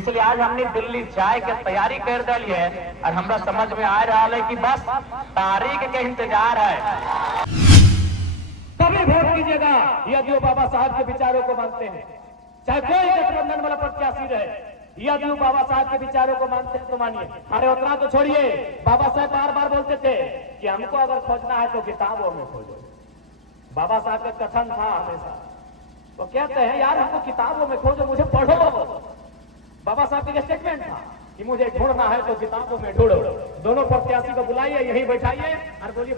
इसलिए आज हमने दिल्ली जाए के तैयारी कर दिली है और हमरा समझ में आ रहा है कि बस तारीख के इंतजार है। तभी वोट कीजिएगा यदि वो बाबा साहब के विचारों को मानते हैं, चाहे कोई गठबंधन वाला प्रत्याशी रहे। यदि वो बाबा साहब के विचारों को मानते हैं तो मानिए। अरे उतना तो छोड़िए, बाबा साहब बार बार बोलते थे कि हमको अगर खोजना है तो किताबों में खोजो। बाबा साहब का कथन था हमेशा, वो कहते हैं यार हमको किताबों में खोजो, मुझे पढ़ो। बाबा साहब का स्टेटमेंट था कि मुझे ढूंढना है तो किताबों में ढूंढो। दोनों प्रत्याशी को बुलाइए, यही बैठाइए और बोलिए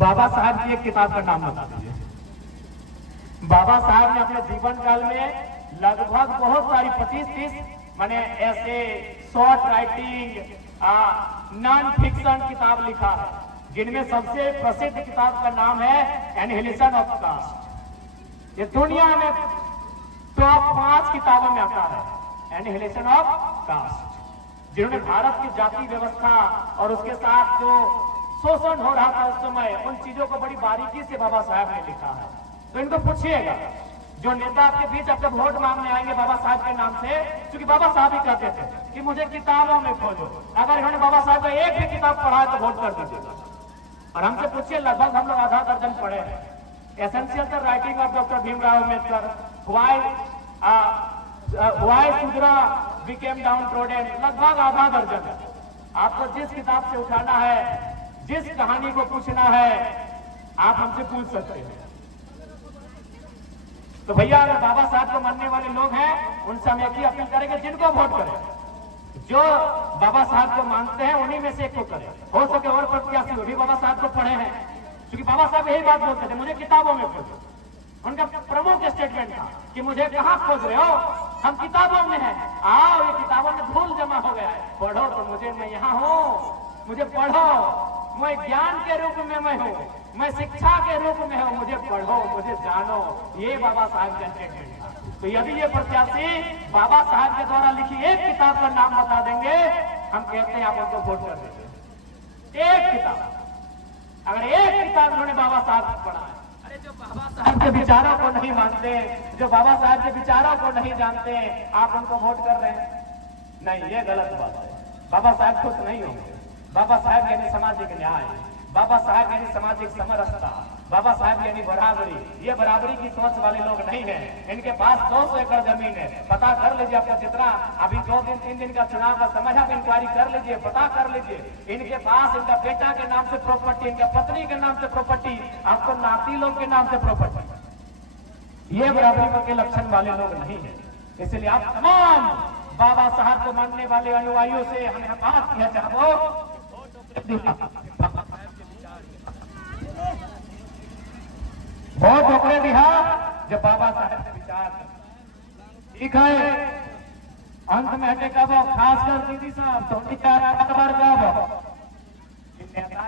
बाबा साहब की एक किताब का नाम बता दीजिए। बाबा साहब ने अपने जीवन काल में लगभग बहुत सारी 25-30 माने ऐसे शॉर्ट राइटिंग, नॉन फिक्शन किताब लिखा है, जिनमें सबसे प्रसिद्ध किताब का नाम है एनिहिलेशन ऑफ कास्ट। ये दुनिया में टॉप 5 किताबों में आता है एनिहिलेशन ऑफ कास्ट, जिन्होंने भारत की जाति व्यवस्था और उसके साथ जो शोषण हो रहा था उस समय, उन चीजों को बड़ी बारीकी से बाबा साहब ने लिखा है। तो इनको पूछिएगा, जो नेता आपके बीच अपने वोट मांगने आएंगे बाबा साहब के नाम से, क्योंकि बाबा साहब ही कहते थे कि मुझे किताबों में खोजो। अगर इन्होंने बाबा साहब का एक भी किताब पढ़ा है तो वोट कर दीजिएगा। और हमसे पूछिए, लगभग हम लोग आधा दर्जन पढ़े हैं। Essential writing of doctor Bhimrao Ambedkar, why Shudra became downtrodden, लगभग आधा दर्जन है। आपको जिस किताब से उठाना है, जिस कहानी को पूछना है, आप हमसे पूछ सकते हैं। तो भैया अगर बाबा साहब को मानने वाले लोग हैं, उनसे हम एक ही अपील करेंगे, जिनको वोट करें, जो बाबा साहब को मानते हैं उन्हीं में से एक को करें। हो सके और प्रत्याशी वो भी बाबा साहब को पढ़े हैं, क्योंकि बाबा साहब यही बात बोलते थे, मुझे किताबों में खोजो। उनका प्रमुख स्टेटमेंट था कि मुझे कहाँ खोज रहे हो, हम किताबों में हैं। आओ, ये किताबों में धूल जमा हो गया है, पढ़ो तो मुझे, मैं यहाँ हूँ, मुझे पढ़ो, मैं ज्ञान के रूप में मैं हूँ, मैं शिक्षा के रूप में हूँ, मुझे पढ़ो, मुझे जानो। ये बाबा साहब का स्टेटमेंट था। तो यदि ये प्रत्याशी बाबा साहब के द्वारा लिखी एक किताब का नाम बता देंगे, हम कहते हैं आप उनको वोट कर देंगे। एक किताब, अगर एक किताब उन्होंने बाबा साहब पढ़ा है। अरे जो बाबा साहब के विचारों को नहीं मानते, जो बाबा साहब के विचारों को नहीं जानते, आप उनको वोट कर रहे हैं, नहीं, ये गलत बात है। बाबा साहब खुश नहीं होंगे। बाबा साहब यानी सामाजिक न्याय, बाबा साहब यानी सामाजिक समरसता, बाबा साहब यानी बराबरी। ये बराबरी की सोच वाले लोग नहीं हैं। इनके पास 200 एकड़ जमीन है, पता कर लीजिए आपका जितना, अभी 2-3 दिन का चुनाव का समय है, आप इंक्वायरी कर लीजिए, पता कर लीजिए। इनके पास इनका बेटा के नाम से प्रॉपर्टी, इनका पत्नी के नाम से प्रॉपर्टी, आपको नाती लोग के नाम से प्रॉपर्टी। ये बराबरी के लक्षण वाले लोग नहीं है। इसलिए आप तमाम बाबा साहब को मानने वाले अनुयायियों से हमें बात किया चाहो, वोट ओकरे दिहा जो बाबा साहब के विचार। ठीक है, अंत में हटे कब, खासकर दीदी साहब तो नेता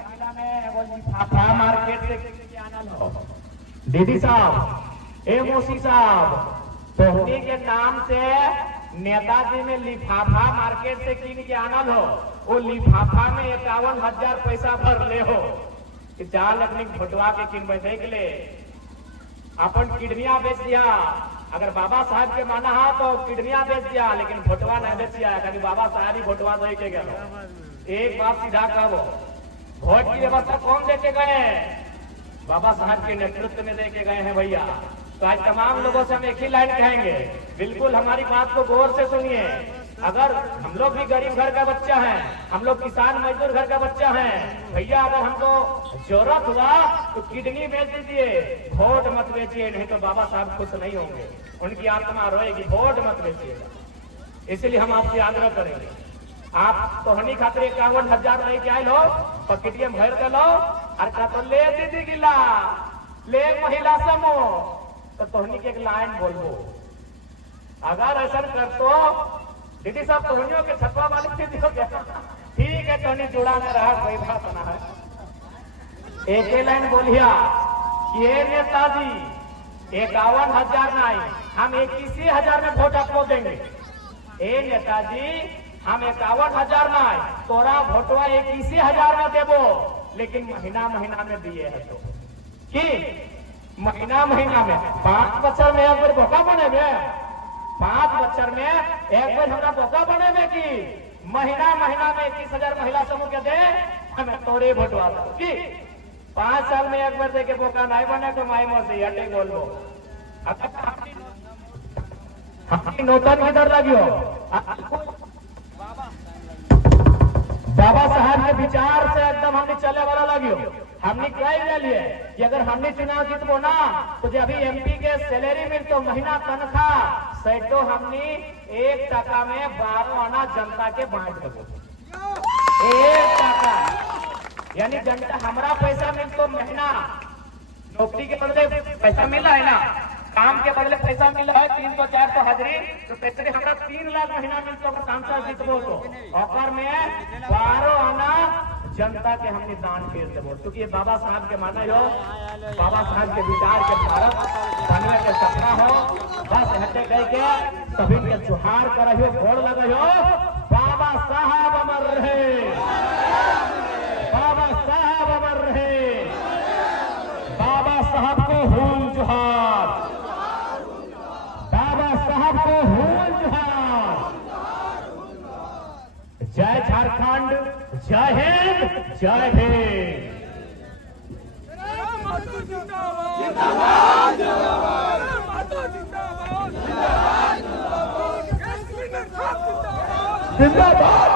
जिला में वो लिफाफा मार्केट से आनंद हो। दीदी साहब, ए मोसी साहब, तोहनी के नाम से नेताजी में लिफाफा मार्केट से कीन के आनंद हो। वो लिफाफा में 51,000 पैसा भर ले हो कि 4 लाख भोटवा के किन देख ले, अपन किडनिया बेच दिया। अगर बाबा साहब के माना है तो किडनिया बेच दिया, लेकिन भोटवा नहीं बेच दिया, कभी बाबा साहब ही भोटवा दे के गए। एक बात सीधा कहो, वोट की व्यवस्था कौन देके गए? बाबा साहब के नेतृत्व में देके गए हैं भैया। तो आज तमाम लोगों से हम एक ही लाइन कहेंगे, बिल्कुल हमारी बात को गौर से सुनिए। अगर हम लोग भी गरीब घर का बच्चा है, हम लोग किसान मजदूर घर का बच्चा है, भैया अगर हमको जरूरत हुआ तो किडनी बेच दीजिए, वोट मत बेचिए, नहीं तो बाबा साहब खुश नहीं होंगे, उनकी आत्मा रोएगी। वोट मत बेचिएगा। इसलिए हम आपसे आग्रह करेंगे, आप तोहनी खातिर 51,000 लेके आए लो, पकेटिए में भर के लो, और तो ले दीदी गिला, ले महिला समूह, तो तोहनी के एक लाइन बोलबो। अगर ऐसा कर तो दीदी साहब तोहनियों के छतवा वाले ठीक है, तोहनी जुड़ा में रहा, कोई बात ना है। एक लाइन बोलिया, ये नेताजी 51,000 नहीं, हम 21,000 में वोट आपको देंगे। ए नेताजी, हम 51,000 नहीं, तोरा वोटवा 21,000 में देवो, लेकिन महीना महीना में दिए है तो कि महीना महीना में 5 बच्चा में एक बार भोका बने में 5 बच्चर में एक बार हमरा मौका बने में की महीना महीना में 21,000 महिला समूह के दे हमें तोरे भटवा दो की 5 साल में एक बार दे के मौका नहीं बने तो माई मो से हटे बोलबो हम नोटन किधर लगियो बाबा साहब के विचार से एकदम हमने चले वाला लगियो हमने क्या ले लिए कि अगर हमने चुनाव जीतबो ना तो जब अभी एमपी के सैलरी मिलतो महीना तनख्वाह सैटो हमने 1 टका में 12 आना जनता के बांट देबो 1 टका यानी जनता हमरा पैसा मिलतो महीना नौकरी के बदले पैसा मिला है ना काम के बदले पैसा मिला है 300-400 हाजिरी तो पैसे हमरा 3 लाख महीना मिलतो अगर सांसद जीतबो तो ऑफर में 12 आना जनता के हमने दान कर देबो क्योंकि ये बाबा साहब के माना हो बाबा साहब के विचार के भारत बनने के सपना हो बस हटे गए के सभी के जुहार करहियो गोड़ लगहियो बाबा साहब अमर रहे बाबा साहब अमर रहे बाबा साहब को हूल जुहार बाबा साहब को हूल जुहार जय झारखंड जय हिंद जय हिंद जिंदाबाद।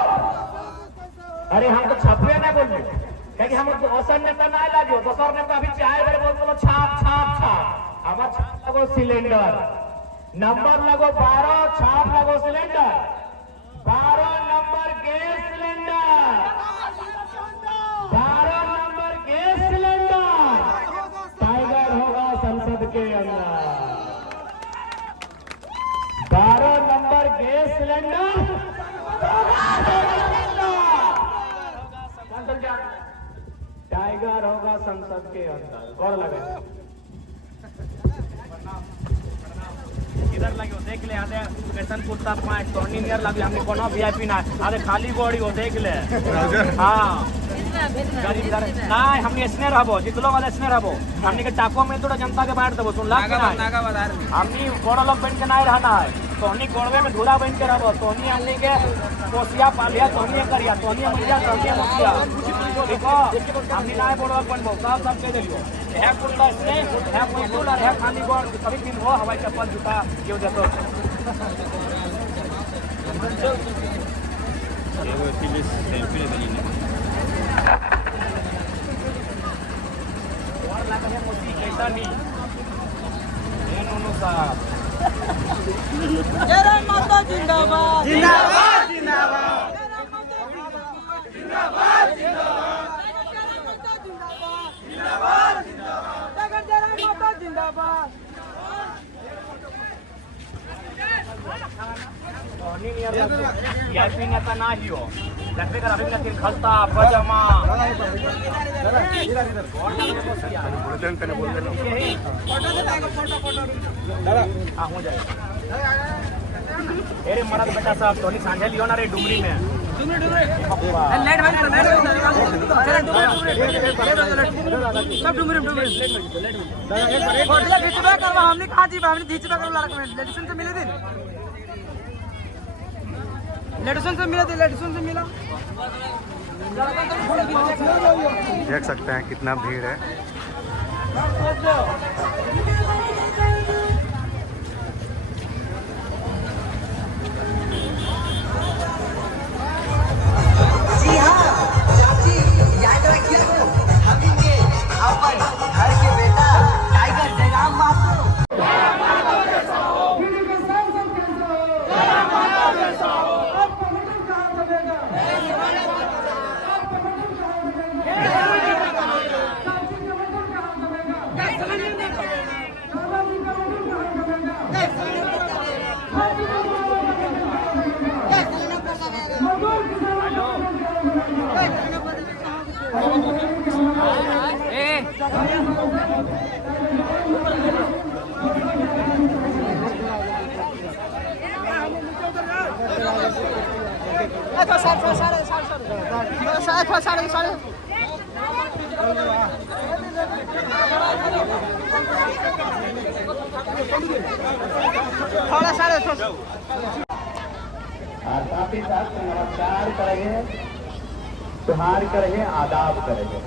अरे हम तो छपवे नहीं बोल रहे क्योंकि हम औसत नेता नहीं लागे दोसर नेता अभी चाय बड़े बोलते छाप छाप छाप हमारा छाप लगो सिलेंडर नंबर लगो 12 छाप लगो cylinder 12 number gas cylinder 12 number gas cylinder tiger होगा संसद के अंदर 12 नंबर गैस सिलेंडर टाइगर होगा संसद के अंदर गौर लगे इधर लगे देख ले आधे कैसन कुत्ता पाँच टोनी नियर लगे हमने कोनो वीआईपी ना आधे खाली बॉडी हो देख ले हाँ गरीब ना हमने इसने रहबो जितलो वाले इसने रहबो हमने के टाको में थोड़ा जनता के बांट देबो सुन लाग ना हमने बड़ा लोग बन के ना रहना है तोहनी गोड़वे में धूला बन के रहबो तोहनी हमने के कोसिया पालिया तोहनी करिया तोहनी मरिया तोहनी मुखिया देखो हमने ना बड़ा बनबो सब के देलियो है कुत्ता इसने है कोई बोला है खाली गोड़ कभी दिन हो हवाई चप्पल जूता क्यों देतो ये फिलिस सेल्फी ले लेनी और लगा है मोदी ऐसा नहीं ये नोनो साहब जय माता जिंदाबाद जिंदाबाद जिंदाबाद जिंदाबाद जिंदाबाद जिंदाबाद जय माता जिंदाबाद वीआईपी नेता ना ही हो लगते कर अभी लेकिन खलता पजामा हाँ हो जाए अरे मरद बेटा साहब टोनी सांझे लियो ना रे डुमरी में लेट सब डुमरी होटल खिंचबे करवा हमने कहा जी हमने खिंचबे करवा लड़का में लेडिसन से मिले दिन लेडिसन से मिला देख सकते हैं कितना भीड़ है। जी हाँ चाची याद रखिए हम इनके अपन घर के बेटा टाइगर जयराम माथुर साढ़े थोड़ा साढ़े और साथ ही साथ नमस्कार करेंगे, तुहार करेंगे, आदाब करेंगे।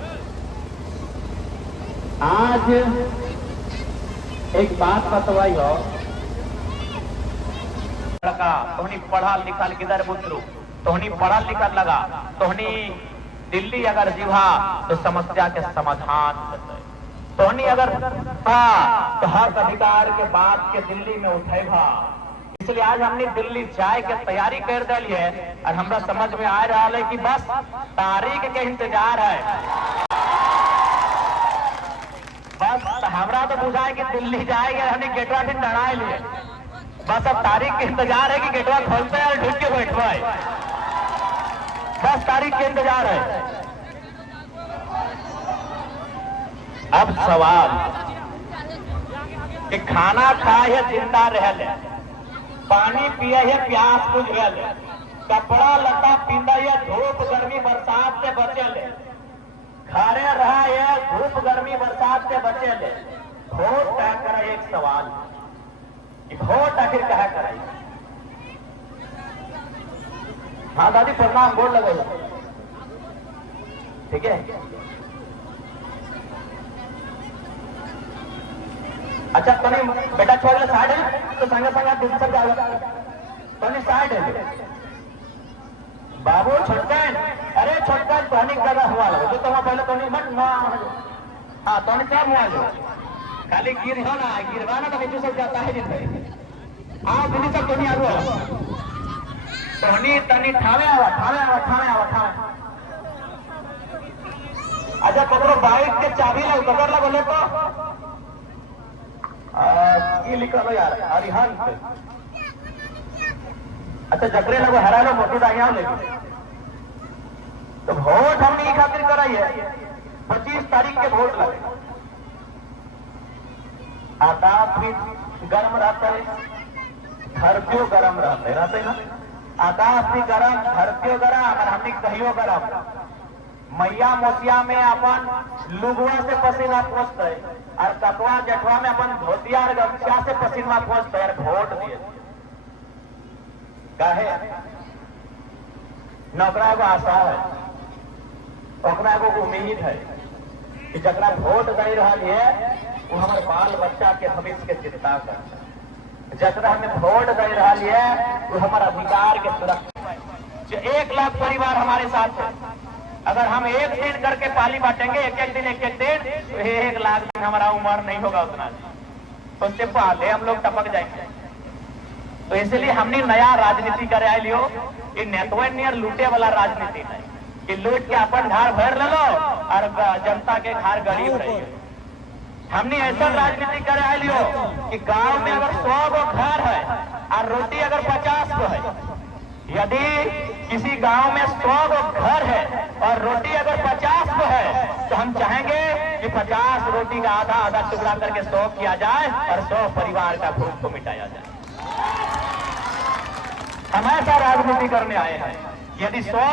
आज एक बात बतवाई हो, लड़का तोहनी पढ़ा लिखल किधर बुतरू, तोहनी पढ़ा लिखल लगा, तोहनी दिल्ली अगर जीवा तो समस्या के समाधान करते, तोहनी अगर तो हक अधिकार के बात के दिल्ली में उठेगा। इसलिए आज हमने दिल्ली जाए के तैयारी कर दिली है और हमरा समझ में आ रहा है कि बस तारीख के इंतजार है। बस हमरा तो बुझा है कि दिल्ली जाएंगे, हमने गेटवा भी डरा लिए, बस अब तारीख के इंतजार है कि गेटवा खोलते हैं और ढूंढ के बैठवाए, बस तारीख के इंतजार है। अब सवाल कि खाना खाए है जिंदा रहले, पानी पिए है प्यास बुझले, कपड़ा लता पिंदा है धूप गर्मी बरसात से बचेले, घरे रहा है धूप गर्मी बरसात से बचेले। वोट क्या करे, एक सवाल कि वोट आखिर क्या करे। हाँ दादी प्रणाम, बोल लगे, ठीक है। अच्छा तनी बेटा छोड़ साइड है तो संगे संगे दूर सब जाएगा, तनी साइड है बाबू। छोटकन, अरे छोटकन तोहनी गदा हुआ लगे जो तुम पहले तोहनी मत हाँ तोहनी क्या हुआ जो खाली गिर हो ना, गिरवाना तो नीचे सब जाता है जितने हाँ दिल्ली सब तोहनी आगू तोहनी तनी ठावे आवा, ठावे आवा, ठावे आवा, ठावे। अच्छा ककरो बाइक के चाबी लग पकड़ ला बोले तो ये लिखा लो यार अरिहंत। अच्छा जकरे लगो हरा लो मोटू डाइया लेके तो वोट हमने ये खातिर कराई है 25 तारीख के वोट लगे। आकाश भी गर्म रहता है, धरतियों गर्म रहते ना, आकाश भी गर्म, धरतियों गर्म और हमने कहियो गर्म। मैया मोतिया में अपन लुगवा से पसीना पोछते और कटवा जटवा में अपन धोतिया और गमछा से पसीना पोछते और वोट दिए काहे नौकरा को आशा है, ओकरा को उम्मीद है कि जकरा वोट दे रहा है वो हमारे बाल बच्चा के भविष्य के चिंता करता है, जकरा हमें वोट दे रहा है वो हमारे अधिकार के सुरक्षा। जो 1 लाख परिवार हमारे साथ है, अगर हम एक दिन करके पाली बांटेंगे, एक एक दिन तो 1 लाख दिन हमारा उम्र नहीं होगा उतना, तो उससे पहले हम लोग टपक जाएंगे। तो इसलिए हमने नया राजनीति करे लियो, ये नेतवन नियर लूटे वाला राजनीति है कि लूट के अपन घर भर ले लो और जनता के घर गरीब रहिए। हमने ऐसा राजनीति करे लियो कि गांव में अगर 100 गो घर है और रोटी अगर 50 को है, यदि किसी गांव में 100 गो घर है और रोटी अगर 50 को है तो हम चाहेंगे कि 50 रोटी का आधा आधा टुकड़ा करके 100 किया जाए और 100 परिवार का भूख को मिटाया जाए। हम ऐसा राजनीति करने आए हैं। यदि 100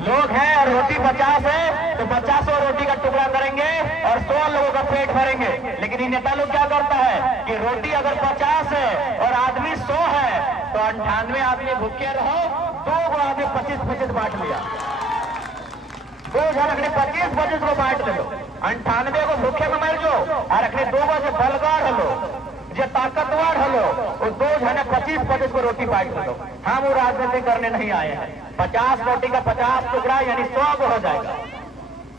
लोग हैं और रोटी 50 है तो 50 रोटी का टुकड़ा करेंगे और 100 लोगों का पेट भरेंगे। लेकिन ये नेता लोग क्या करता है कि रोटी अगर 50 है और आदमी 100 है तो 98 आदमी भूखे रहो, 2 आदमी 25-25 बांट लिया, 2 जन अगले 25-25 को बांट ले लो, 98 को भूखे में मर जो और अगले 2 से बलगार हलो जो ताकतवर हलो वो 2 जने 25-25 को रोटी बांट लो। हम वो राजनीति करने नहीं आए हैं। 50 रोटी का 50 टुकड़ा यानी 100 को हो जाएगा।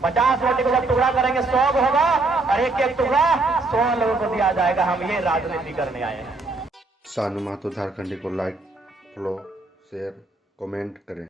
50 रोटी को जब टुकड़ा करेंगे 100 को होगा और एक एक टुकड़ा 100 लोगों को दिया जाएगा। हम ये राजनीति करने आए हैं। सानू महतो झारखंडी को लाइक, फॉलो, शेयर, कमेंट करें।